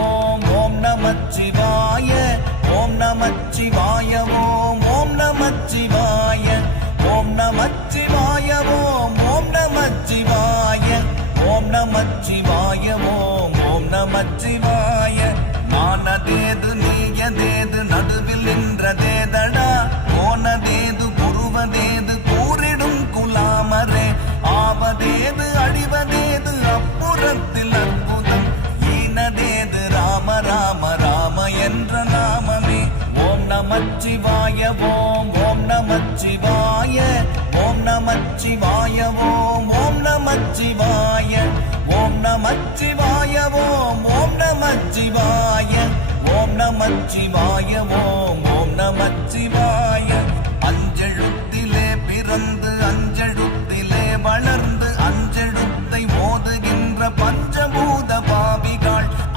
ஓம் ஓம் நமச்சிவாய ஓம் நமச்சிவாய ஓம் ஓம் நமச்சிவாய ஓம் நமச்சிவாய ஓம் ஓம் நமச்சிவாய ஓம் நமச்சிவாய ஓம் ஓம் நமச்சிவாய நானதேது நீயதேது நடுவில் நின்றதேதடா போனதேது புருவதேது கூறிடும் குலாமரே ஆவதேது அழிவதேது அப்புறத்தில் அற்புதம் ஈனதேது ராம ராம ராம என்ற நாமமே ஓம் நமச்சிவாய ஓம் ஓம் நமச்சிவாய ஓம் நமச்சிவாய ஓம் ஓம் நமச்சிவாய ஓம் நமச்சிவாய ஓம் ஓம் நமச்சிவாய ஓம் நமச்சிவாய ஓம் ஓம் நமச்சிவாய